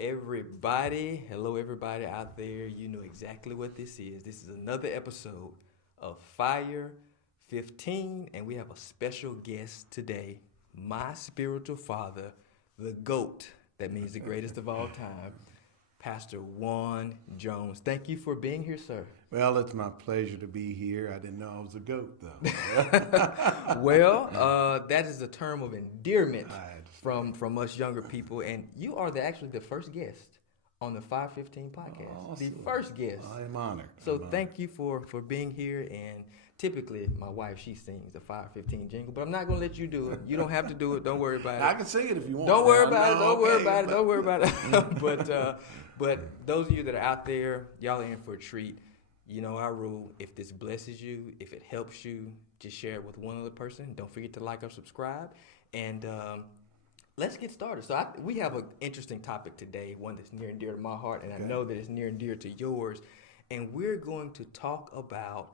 everybody. Hello, everybody out there. You know exactly what this is. This is another episode of Fire 15, and we have a special guest today, my spiritual father, the GOAT. That means the greatest of all time, Pastor Juan Jones. Thank you for being here, sir. Well, it's my pleasure to be here. I didn't know I was a GOAT, though. Well, that is a term of endearment from us younger people, and you are actually the first guest on the 515 podcast. Awesome. The first guest. I am honored. So thank you for being here. And typically, my wife, she sings the 515 jingle, but I'm not going to let you do it. You don't have to do it. Don't worry about it. I can sing it if you want. Don't worry about it. Don't worry about it. Don't worry about it. But those of you that are out there, y'all are in for a treat. You know our rule. If this blesses you, if it helps you, just share it with one other person. Don't forget to like or subscribe. And let's get started. So we have an interesting topic today, one that's near and dear to my heart, and I know that it's near and dear to yours. And we're going to talk about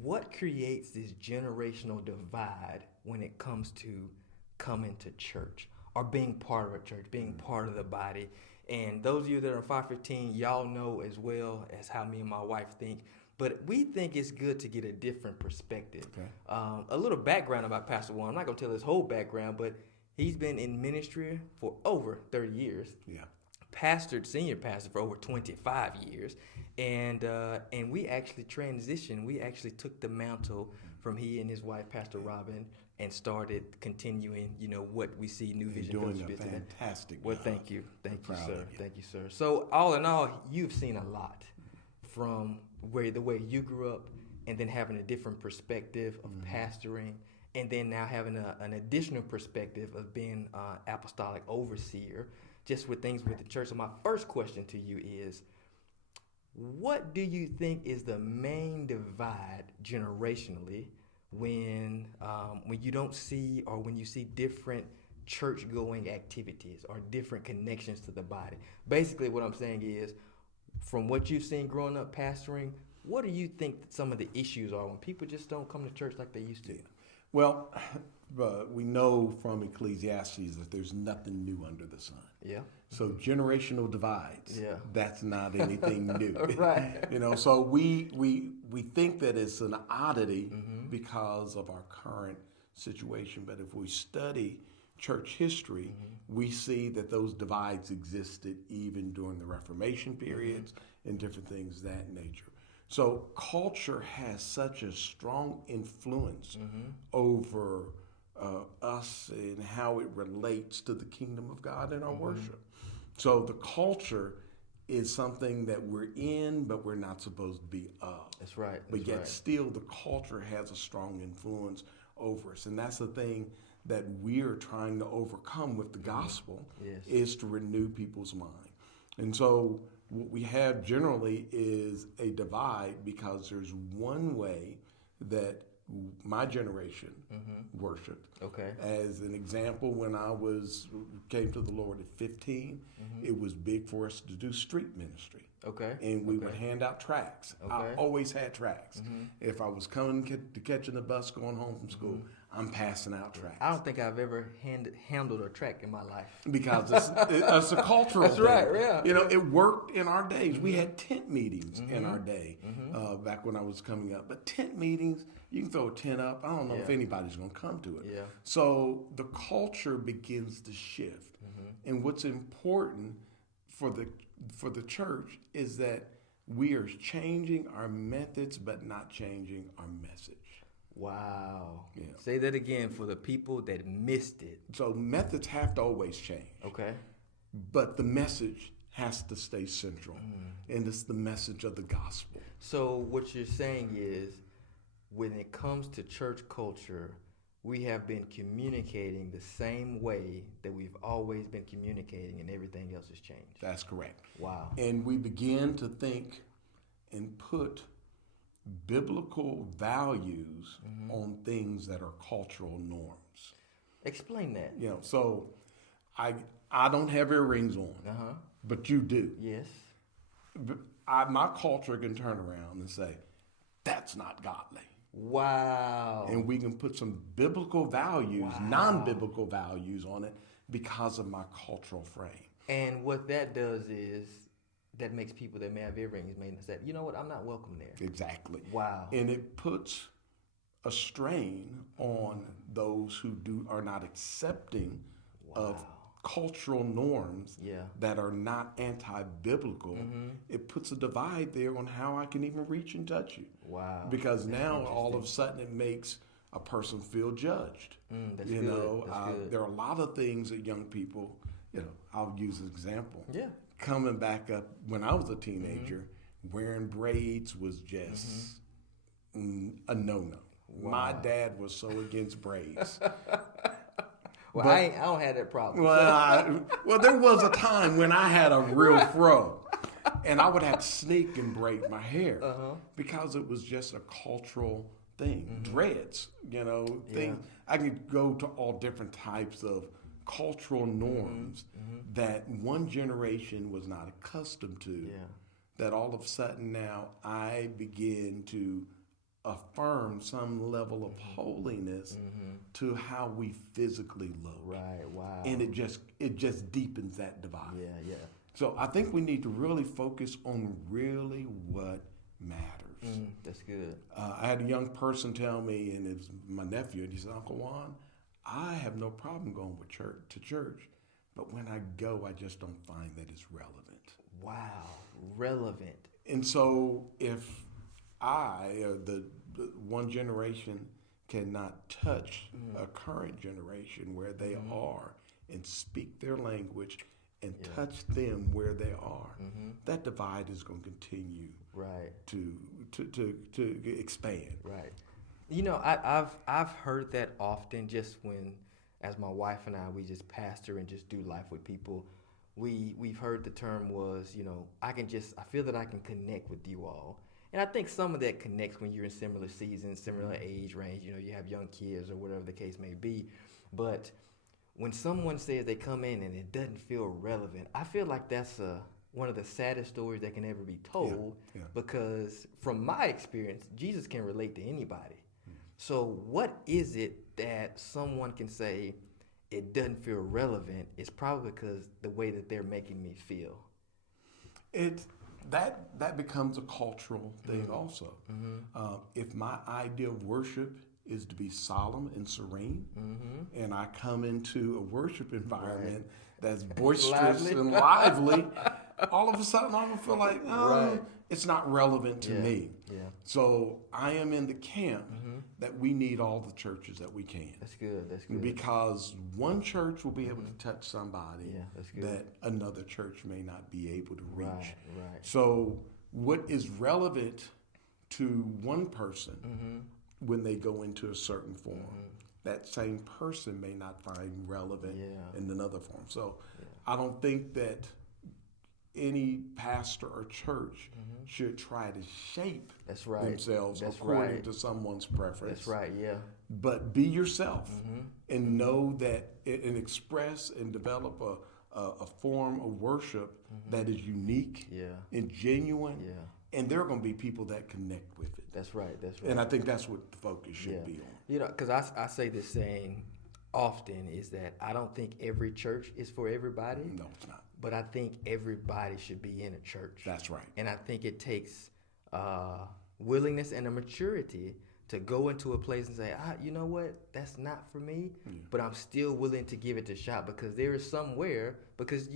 what creates this generational divide when it comes to coming to church or being part of a church, being part of the body. And those of you that are in 515, y'all know as well as how me and my wife think. But we think it's good to get a different perspective. Okay. A little background about Pastor Juan. I'm not going to tell his whole background, but he's been in ministry for over 30 years. Yeah. Pastored, senior pastor for over 25 years. And we actually transitioned. We actually took the mantle from he and his wife, Pastor Robin, and started continuing, what we see New Vision doing Fellowship a today. fantastic Well, job. thank you, sir. You. Thank you, sir. So all in all, you've seen a lot from the way you grew up, and then having a different perspective of pastoring, and then now having an additional perspective of being apostolic overseer, just with things with the church. So my first question to you is, what do you think is the main divide generationally when you don't see, or when you see different church-going activities or different connections to the body? Basically, what I'm saying is, from what you've seen growing up pastoring, what do you think that some of the issues are when people just don't come to church like they used to? Yeah. Well, we know from Ecclesiastes that there's nothing new under the sun. Yeah. So generational divides, that's not anything new. Right. So we think that it's an oddity because of our current situation. But if we study church history, we see that those divides existed even during the Reformation periods and different things of that nature. So culture has such a strong influence over us and how it relates to the kingdom of God and our worship. So the culture is something that we're in, but we're not supposed to be of. That's right. But yet still the culture has a strong influence over us. And that's the thing that we're trying to overcome with the gospel, is to renew people's mind. And so what we have generally is a divide, because there's one way that my generation worshiped. Okay. As an example, when I came to the Lord at 15, it was big for us to do street ministry. Okay. And we would hand out tracts. Okay. I always had tracts. If I was coming to catching the bus going home from school, I'm passing out tracts. I don't think I've ever handled a tract in my life. Because it's a cultural thing. That's right, yeah. It worked in our days. We had tent meetings in our day, back when I was coming up. But tent meetings, you can throw a tent up. I don't know if anybody's going to come to it. Yeah. So the culture begins to shift. And what's important for the church is that we are changing our methods, but not changing our message. Wow. Yeah. Say that again for the people that missed it. So methods have to always change. Okay. But the message has to stay central. And it's the message of the gospel. So what you're saying is, when it comes to church culture, we have been communicating the same way that we've always been communicating, and everything else has changed. That's correct. Wow. And we begin to think and put biblical values on things that are cultural norms. Explain that. So I don't have earrings on, but you do. Yes. My culture can turn around and say, that's not godly. Wow. And we can put some biblical values, non-biblical values on it because of my cultural frame. And what that does is that makes people that may have earrings may say, you know what, I'm not welcome there. Exactly. Wow. And it puts a strain on those who are not accepting of cultural norms that are not anti-biblical. It puts a divide there on how I can even reach and touch you. Wow. Because now all of a sudden it makes a person feel judged. That's you good. know, That's good. there are a lot of things that young people, you know, I'll use an example. Yeah. Coming back up when I was a teenager, wearing braids was just a no-no. Wow. My dad was so against braids. Well, but, I don't have that problem. Well, there was a time when I had a real fro, and I would have to sneak and braid my hair because it was just a cultural thing. Dreads, you know, things. I could go to all different types of cultural norms that one generation was not accustomed to. That all of a sudden now I begin to affirm some level of holiness to how we physically look. Right. Wow. And it just deepens that divide. Yeah. So I think we need to really focus on really what matters. That's good. I had a young person tell me, and it was my nephew, and he said, Uncle Juan, I have no problem going to church, but when I go, I just don't find that it's relevant. Wow. Relevant. And so if I, or the one generation, cannot touch a current generation where they are and speak their language and touch them where they are, that divide is going to continue to expand. Right. You know, I've heard that often just when, as my wife and I, we just pastor and just do life with people. We've heard the term was, you know, I feel that I can connect with you all. And I think some of that connects when you're in similar seasons, similar age range, you know, you have young kids or whatever the case may be. But when someone says they come in and it doesn't feel relevant, I feel like that's one of the saddest stories that can ever be told because from my experience, Jesus can relate to anybody. So what is it that someone can say it doesn't feel relevant? It's probably because the way that they're making me feel. That becomes a cultural thing also. If my idea of worship is to be solemn and serene, and I come into a worship environment that's boisterous and lively, all of a sudden I'm going to feel like, it's not relevant to me. Yeah. So I am in the camp that we need all the churches that we can. That's good. That's good. Because one church will be able to touch somebody that's good. that another church may not be able to reach. Right. So what is relevant to one person when they go into a certain form, that same person may not find relevant in another form. So I don't think that any pastor or church should try to shape themselves according to someone's preference. That's right, yeah. But be yourself and know that and express and develop a form of worship that is unique and genuine. And there are going to be people that connect with it. That's right. And I think that's what the focus should be on. You know, because I say this saying often is that I don't think every church is for everybody. No, it's not. But I think everybody should be in a church. That's right. And I think it takes willingness and a maturity to go into a place and say, you know what, that's not for me, but I'm still willing to give it a shot because there is somewhere, because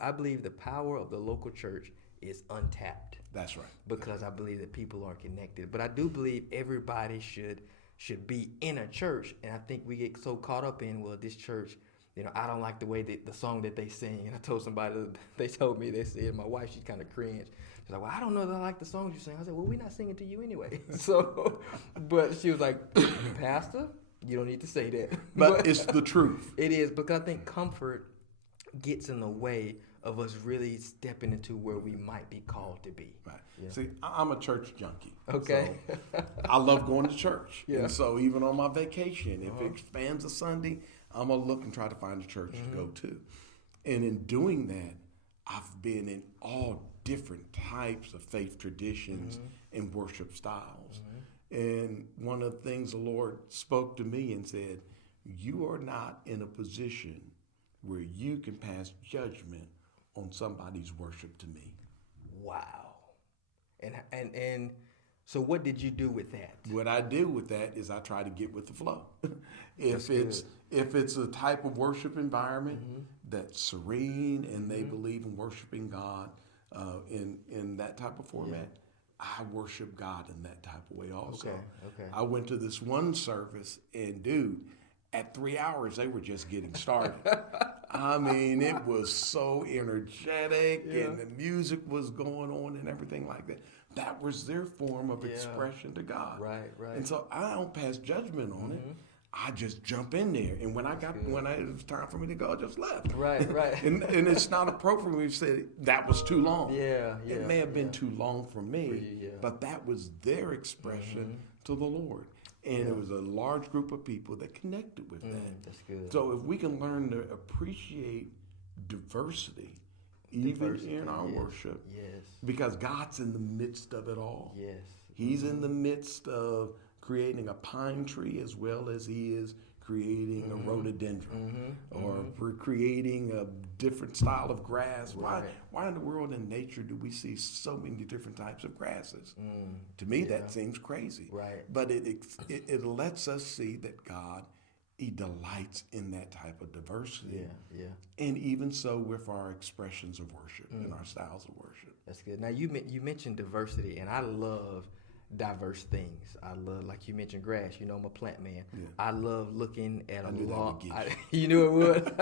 I believe the power of the local church is untapped. That's right. Because I believe that people are connected. But I do believe everybody should be in a church, and I think we get so caught up in, well, this church, you know, I don't like the way the song that they sing. And I told somebody, they said, my wife, she kind of cringed. She's like, well, I don't know that I like the songs you sing. I said, well, we're not singing to you anyway. So, but she was like, Pastor, you don't need to say that. But it's the truth. It is, because I think comfort gets in the way of us really stepping into where we might be called to be. Right. Yeah. See, I'm a church junkie. Okay. So I love going to church. Yeah. And so even on my vacation, if it expands a Sunday, I'm going to look and try to find a church to go to. And in doing that, I've been in all different types of faith traditions and worship styles. And one of the things the Lord spoke to me and said, you are not in a position where you can pass judgment on somebody's worship to me. Wow. And so what did you do with that? What I do with that is I try to get with the flow. If it's a type of worship environment that's serene and they believe in worshiping God in that type of format, I worship God in that type of way also. Okay. I went to this one service and dude, at 3 hours they were just getting started. I mean, it was so energetic and the music was going on and everything like that. That was their form of expression to God. Right. And so I don't pass judgment on it. I just jump in there. And when it was time for me to go, I just left. Right. and it's not appropriate when we said that was too long. Yeah. It may have been too long for me, For you, but that was their expression to the Lord. And it was a large group of people that connected with that. That's good. So if we can learn to appreciate diversity, even in our worship, because God's in the midst of it all. Yes. He's in the midst of creating a pine tree as well as he is creating a rhododendron or creating a different style of grass. Right. Why in the world in nature do we see so many different types of grasses? To me, that seems crazy. Right. But it lets us see that God, he delights in that type of diversity. Yeah. And even so with our expressions of worship and our styles of worship. That's good. Now you mentioned diversity, and I love diverse things. I love, like you mentioned, grass. You know, I'm a plant man. Yeah. I love looking at a lawn. You knew it would.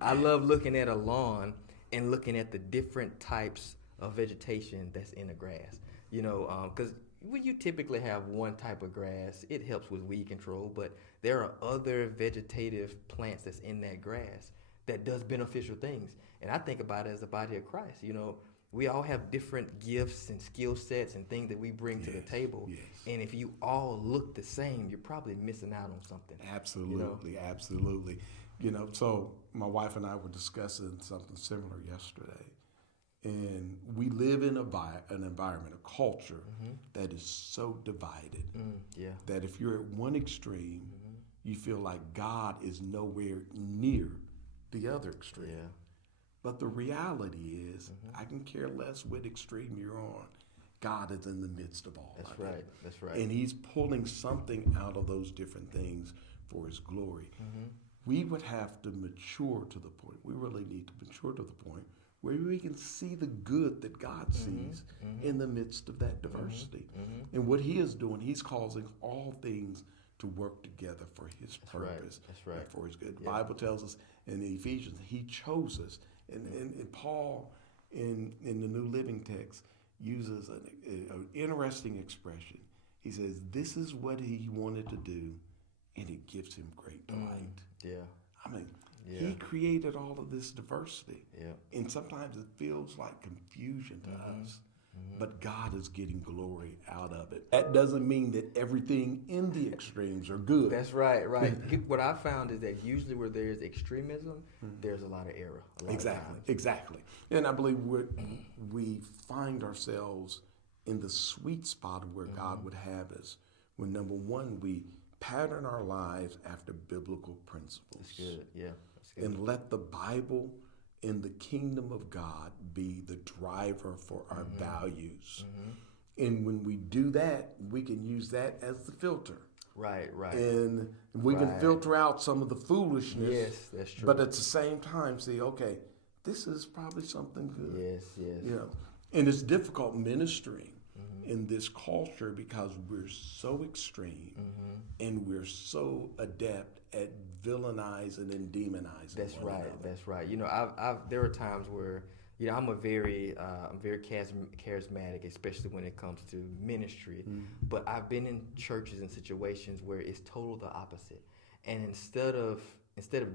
I love looking at a lawn and looking at the different types of vegetation that's in the grass. You know, because when you typically have one type of grass, it helps with weed control, but there are other vegetative plants that's in that grass that does beneficial things. And I think about it as the body of Christ. You know, we all have different gifts and skill sets and things that we bring to the table. Yes. And if you all look the same, you're probably missing out on something. Absolutely, absolutely. You know, so my wife and I were discussing something similar yesterday. And we live in an environment, a culture that is so divided that if you're at one extreme, you feel like God is nowhere near the other extreme. Yeah. But the reality is, I can care less what extreme you're on. God is in the midst of all of it. That's right. And he's pulling something out of those different things for his glory. We would have to mature to the point, we really need to mature to the point where we can see the good that God sees in the midst of that diversity. And what he is doing, he's causing all things to work together for his purpose. That's right. And for his good. The Bible tells us in Ephesians, he chose us. And Paul, in the New Living Text, uses an interesting expression. He says, this is what he wanted to do, and it gives him great delight. I mean, he created all of this diversity. And sometimes it feels like confusion to us. But God is getting glory out of it. That doesn't mean that everything in the extremes are good. That's right. What I found is that usually where there's extremism, there's a lot of error. Exactly. And I believe we find ourselves in the sweet spot of where God would have us when, number one, we pattern our lives after biblical principles. That's good. That's good. And let the Bible and the kingdom of God be the driver for our values. And when we do that, we can use that as the filter. Right. And we can filter out some of the foolishness. Yes, that's true. But at the same time, see, okay, this is probably something good. Yes. You know, and it's difficult ministering in this culture because we're so extreme and we're so adept at villainizing and demonizing. That's right. You know, I've there are times where, you know, I'm very charismatic, especially when it comes to ministry. But I've been in churches and situations where it's total the opposite. And instead of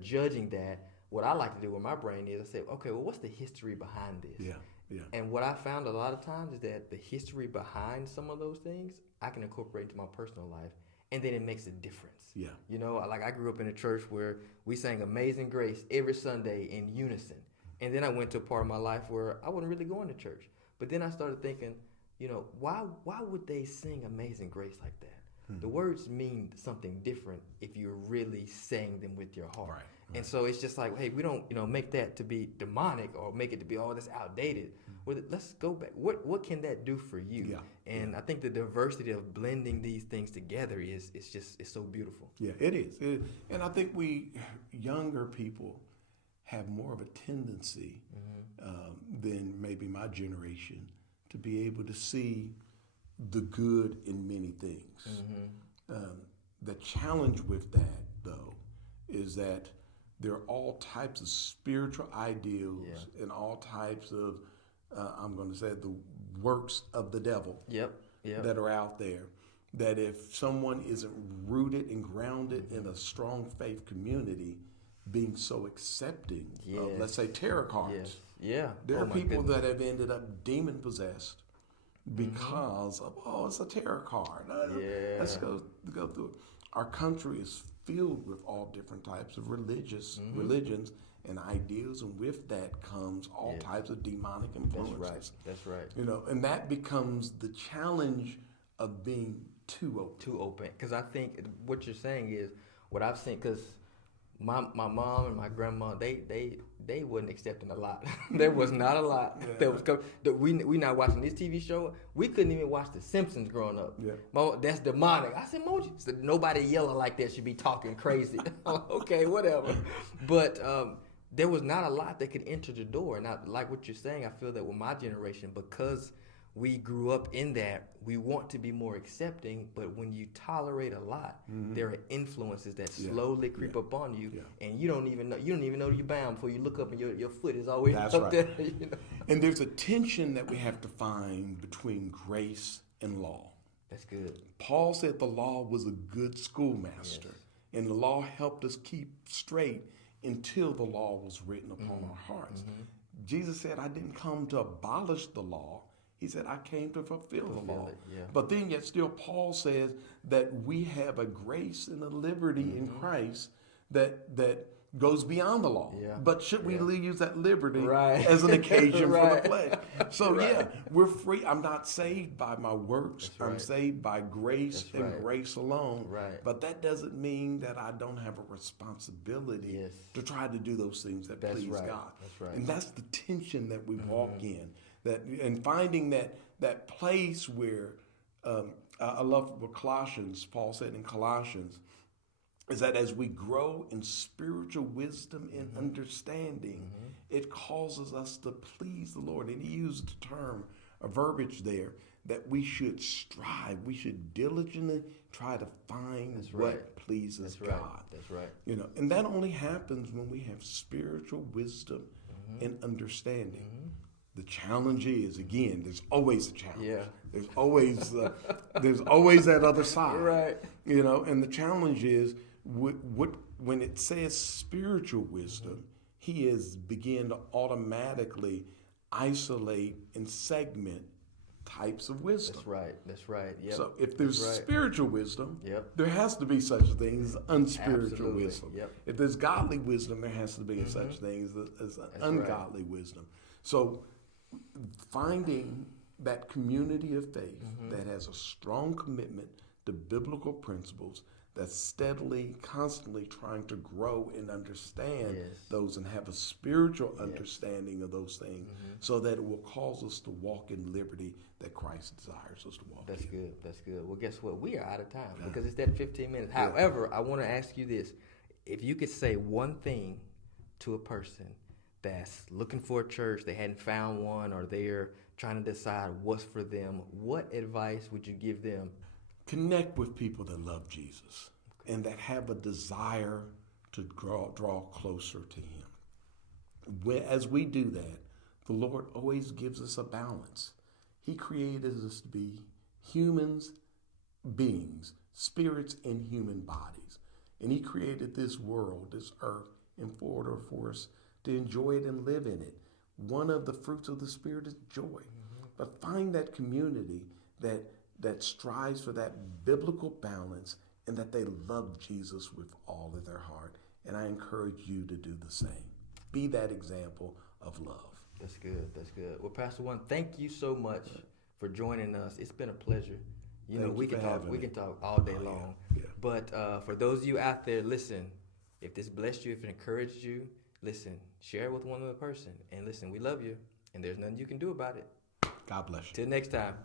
judging that, what I like to do with my brain is I say, okay, well, what's the history behind this? Yeah. And what I found a lot of times is that the history behind some of those things I can incorporate into my personal life, and then it makes a difference. Yeah. You know, like I grew up in a church where we sang Amazing Grace every Sunday in unison. And then I went to a part of my life where I wasn't really going to church. But then I started thinking, you know, why would they sing Amazing Grace like that? The words mean something different if you're really saying them with your heart. Right. And so it's just like, hey, we don't, make that to be demonic or make it to be, that's outdated. Well, let's go back. What can that do for you? Yeah. And I think the diversity of blending these things together it's so beautiful. Yeah, it is. And I think we younger people have more of a tendency than maybe my generation to be able to see the good in many things. The challenge with that, though, is that there are all types of spiritual ideals and all types of, I'm going to say, the works of the devil that are out there. That if someone isn't rooted and grounded in a strong faith community, being so accepting of, let's say, tarot cards. There are people that have ended up demon possessed because of, it's a tarot card. Let's go through it. Our country is filled with all different types of religions and ideas, and with that comes all types of demonic influences. That's right. And that becomes the challenge of being too open. Because I think what you're saying is what I've seen. Because my mom and my grandma, they wasn't accepting a lot. There was not a lot that was coming. We not watching this TV show. We couldn't even watch The Simpsons growing up. Mom, that's demonic. I said, Moji, said, nobody yelling like that should be talking crazy. Okay, whatever. But there was not a lot that could enter the door. And like what you're saying, I feel that with my generation, because we grew up in that, we want to be more accepting, but when you tolerate a lot, there are influences that slowly creep up on you, and you don't even know you're bound before you look up and your foot is always up there. And there's a tension that we have to find between grace and law. That's good. Paul said the law was a good schoolmaster, and the law helped us keep straight until the law was written upon our hearts. Jesus said, I didn't come to abolish the law. He said, I came to fulfill the law. But then yet still Paul says that we have a grace and a liberty in Christ that goes beyond the law. But should we use that liberty as an occasion for the flesh? So we're free. I'm not saved by my works. I'm saved by grace and grace alone. But that doesn't mean that I don't have a responsibility to try to do those things that please God. And that's the tension that we walk in. And finding that place where I love what Paul said in Colossians, is that as we grow in spiritual wisdom and understanding, it causes us to please the Lord. And he used the term, a verbiage there, that we should strive. We should diligently try to find what pleases God. That's right. And that only happens when we have spiritual wisdom and understanding. The challenge is, again, there's always a challenge. There's always that other side. And the challenge is, when it says spiritual wisdom, he is begin to automatically isolate and segment types of wisdom. That's right. So if there's spiritual wisdom, there has to be such a thing as unspiritual wisdom. If there's godly wisdom, there has to be such things as ungodly wisdom. So finding that community of faith that has a strong commitment to biblical principles, that's steadily, constantly trying to grow and understand those and have a spiritual understanding of those things, so that it will cause us to walk in liberty that Christ desires us to walk in. That's good. Well, guess what? We are out of time because it's that 15 minutes. However, I want to ask you this. If you could say one thing to a person that's looking for a church, they hadn't found one, or they're trying to decide what's for them, what advice would you give them? Connect with people that love Jesus and that have a desire to draw closer to him. As we do that, the Lord always gives us a balance. He created us to be humans, beings, spirits in human bodies. And he created this world, this earth, in order for us to enjoy it and live in it. One of the fruits of the Spirit is joy. But find that community that strives for that biblical balance and that they love Jesus with all of their heart. And I encourage you to do the same. Be that example of love. That's good. Well, Pastor Juan, thank you so much for joining us. It's been a pleasure. We can talk all day long. But for those of you out there, listen, If this blessed you, if it encouraged you, listen, share it with one other person. And listen, we love you, and there's nothing you can do about it. God bless you. Till next time.